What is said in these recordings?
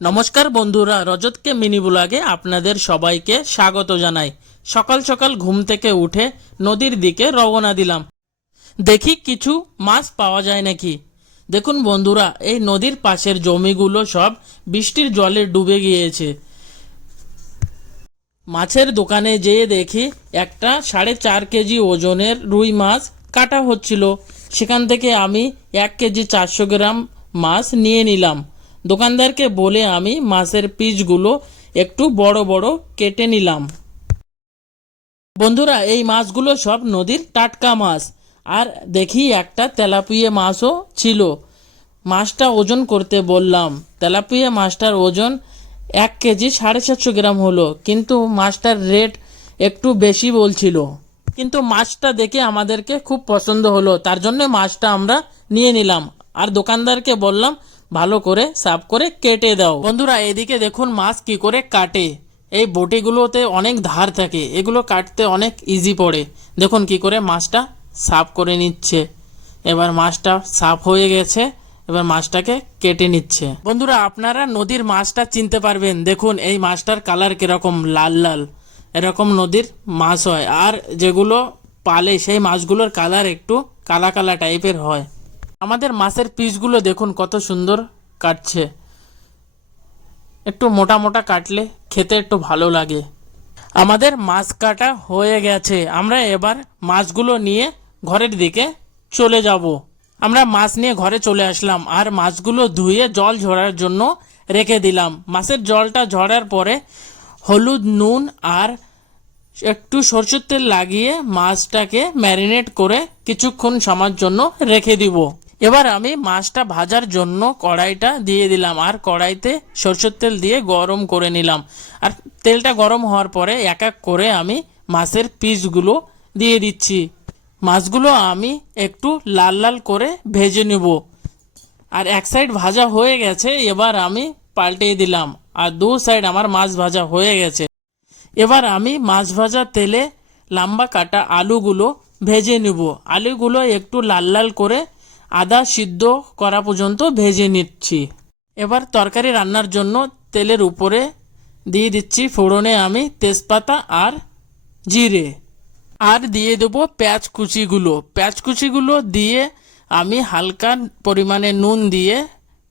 নমস্কার বন্ধুরা, রজতকে মিনি ব্লগে আপনাদের সবাইকে স্বাগত জানাই। সকাল সকাল ঘুম থেকে উঠে নদীর দিকে রওনা দিলাম। দেখি কিছু মাছ পাওয়া যায় নাকি। দেখুন বন্ধুরা, এই নদীর পাশের জমিগুলো সব বৃষ্টির জলে ডুবে গিয়েছে। মাছের দোকানে যেয়ে দেখি একটা 4.5 কেজি ওজনের রুই মাছ কাটা হচ্ছিল। সেখান থেকে আমি 1 কেজি 400 গ্রাম মাছ নিয়ে নিলাম। দোকানদারকে বলে আমি মাছের পিসগুলো একটু বড় বড় কেটে নিলাম। বন্ধুরা, এই মাছগুলো সব নদীর টাটকা মাছ। আর দেখি একটা তেলাপিয়া মাছও ছিল। মাছটা ওজন করতে বললাম। তেলাপিয়া মাছটার ওজন 1 কেজি 750 গ্রাম হলো, কিন্তু মাছটার রেট একটু বেশি বলছিল। কিন্তু মাছটা দেখে আমাদেরকে খুব পছন্দ হলো, তার জন্য মাছটা আমরা নিয়ে নিলাম। আর দোকানদারকে বললাম ভালো করে সাফ করে কেটে দাও। বন্ধুরা, এদিকে দেখুন মাছ কি করে কাটে। এই বটিগুলোতে অনেক ধার থাকে, এগুলো কাটতে অনেক ইজি পড়ে। দেখুন কি করে মাছটা সাফ করে নিচ্ছে। এবার মাছটা সাফ হয়ে গেছে, এবার মাছটাকে কেটে নিচ্ছে। বন্ধুরা, আপনারা নদীর মাছটা চিনতে পারবেন। দেখুন এই মাছটার কালার কিরকম লাল লাল, এরকম নদীর মাছ হয়। আর যেগুলো পালে সেই মাছগুলোর কালার একটু কালা কালা টাইপের হয়। আমাদের মাছের পিসগুলো দেখুন কত সুন্দর কাটছে। একটু মোটা মোটা কাটলে খেতে একটু ভালো লাগে। আমাদের মাছ কাটা হয়ে গেছে। আমরা এবার মাছগুলো নিয়ে ঘরের দিকে চলে যাব। আমরা মাছ নিয়ে ঘরে চলে আসলাম আর মাছগুলো ধুয়ে জল ঝরার জন্য রেখে দিলাম। মাছের জলটা ঝরার পরে হলুদ, নুন আর একটু সরষের তেল লাগিয়ে মাছটাকে ম্যারিনেট করে কিছুক্ষণ সময়ের জন্য রেখে দিব। এবার আমি মাছটা ভাজার জন্য কড়াইটা দিয়ে দিলাম আর কড়াইতে সরষের তেল দিয়ে গরম করে নিলাম। আর তেলটা গরম হওয়ার পরে এক এক করে আমি মাছের পিসগুলো দিয়ে দিচ্ছি। মাছগুলো আমি একটু লাল লাল করে ভেজে নেব। আর এক সাইড ভাজা হয়ে গেছে, এবার আমি পাল্টে দিলাম। আর দু সাইড আমার মাছ ভাজা হয়ে গেছে। এবার আমি মাছ ভাজা তেলে লম্বা কাটা আলুগুলো ভেজে নেব। আলুগুলো একটু লাল লাল করে আদা সিদ্ধ করা পর্যন্ত ভেজে নিচ্ছি। এবার তরকারি রান্নার জন্য তেলের উপরে দিয়ে দিচ্ছি ফোড়নে আমি তেজপাতা আর জিরে। আর দিয়ে দেবো পেঁয়াজ কুচিগুলো দিয়ে আমি হালকা পরিমাণে নুন দিয়ে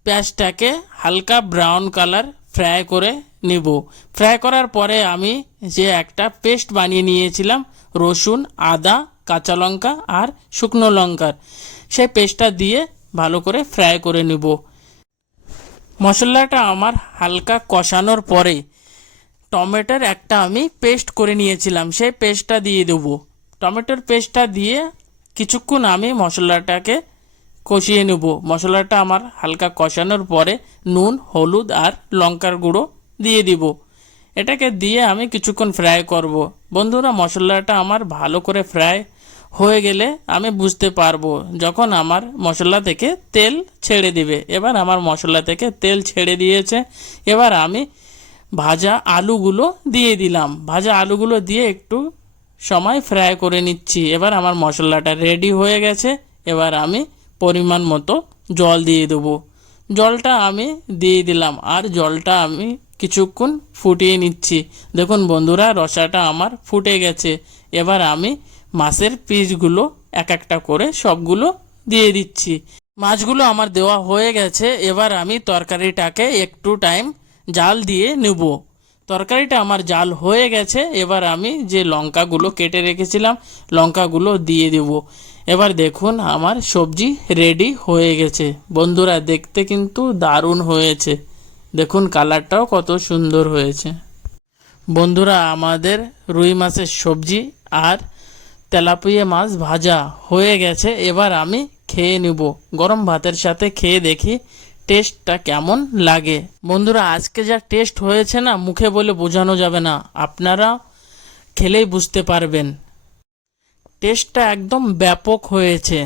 পেঁয়াজটাকে হালকা ব্রাউন কালার ফ্রাই করে নেব। ফ্রাই করার পরে আমি যে একটা পেস্ট বানিয়ে নিয়েছিলাম রসুন, আদা, কাঁচা লঙ্কা আর শুকনো লঙ্কার, সেই পেস্টটা দিয়ে ভালো করে ফ্রাই করে নেব। মশলাটা আমার হালকা কষানোর পরে টমেটোর একটা আমি পেস্ট করে নিয়েছিলাম, সেই পেস্টটা দিয়ে দেবো। টমেটোর পেস্টটা দিয়ে কিছুক্ষণ আমি মশলাটাকে কষিয়ে নেব। মশলাটা আমার হালকা কষানোর পরে নুন, হলুদ আর লঙ্কার গুঁড়ো দিয়ে দিব। এটাকে দিয়ে আমি কিছুক্ষণ ফ্রাই করব। বন্ধুরা, মশলাটা আমার ভালো করে ফ্রাই হয়ে গেলে আমি বুঝতে পারবো যখন আমার মশলা থেকে তেল ছেড়ে দিবে। এবার আমার মশলা থেকে তেল ছেড়ে দিয়েছে। এবার আমি ভাজা আলুগুলো দিয়ে দিলাম। ভাজা আলুগুলো দিয়ে একটু সময় ফ্রাই করে নিচ্ছি। এবার আমার মশলাটা রেডি হয়ে গেছে। এবার আমি পরিমাণ মতো জল দিয়ে দেবো। জলটা আমি দিয়ে দিলাম আর জলটা আমি কিছুক্ষণ ফুটিয়ে নিচ্ছি। দেখুন বন্ধুরা, রসাটা আমার ফুটে গেছে। এবার আমি মাছের পিসগুলো এক একটা করে সবগুলো দিয়ে দিচ্ছি। মাছগুলো আমার দেওয়া হয়ে গেছে। এবার আমি তরকারিটাকে একটু টাইম জাল দিয়ে নেব। তরকারিটা আমার জাল হয়ে গেছে। এবার আমি যে লঙ্কাগুলো কেটে রেখেছিলাম লঙ্কাগুলো দিয়ে দেব। এবার দেখুন আমার সবজি রেডি হয়ে গেছে। বন্ধুরা, দেখতে কিন্তু দারুণ হয়েছে। দেখুন কালারটাও কত সুন্দর হয়েছে। বন্ধুরা, আমাদের রুই মাছের সবজি আর তেলাপিয়া মাছ ভাজা হয়ে গেছে। এবার আমি খেয়ে নেব। গরম ভাতের সাথে খেয়ে দেখি টেস্টটা কেমন লাগে। বন্ধুরা, আজকে যা টেস্ট হয়েছে না, মুখে বলে বোঝানো যাবে না। আপনারা খেলেই বুঝতে পারবেন। টেস্টটা একদম ব্যাপক হয়েছে।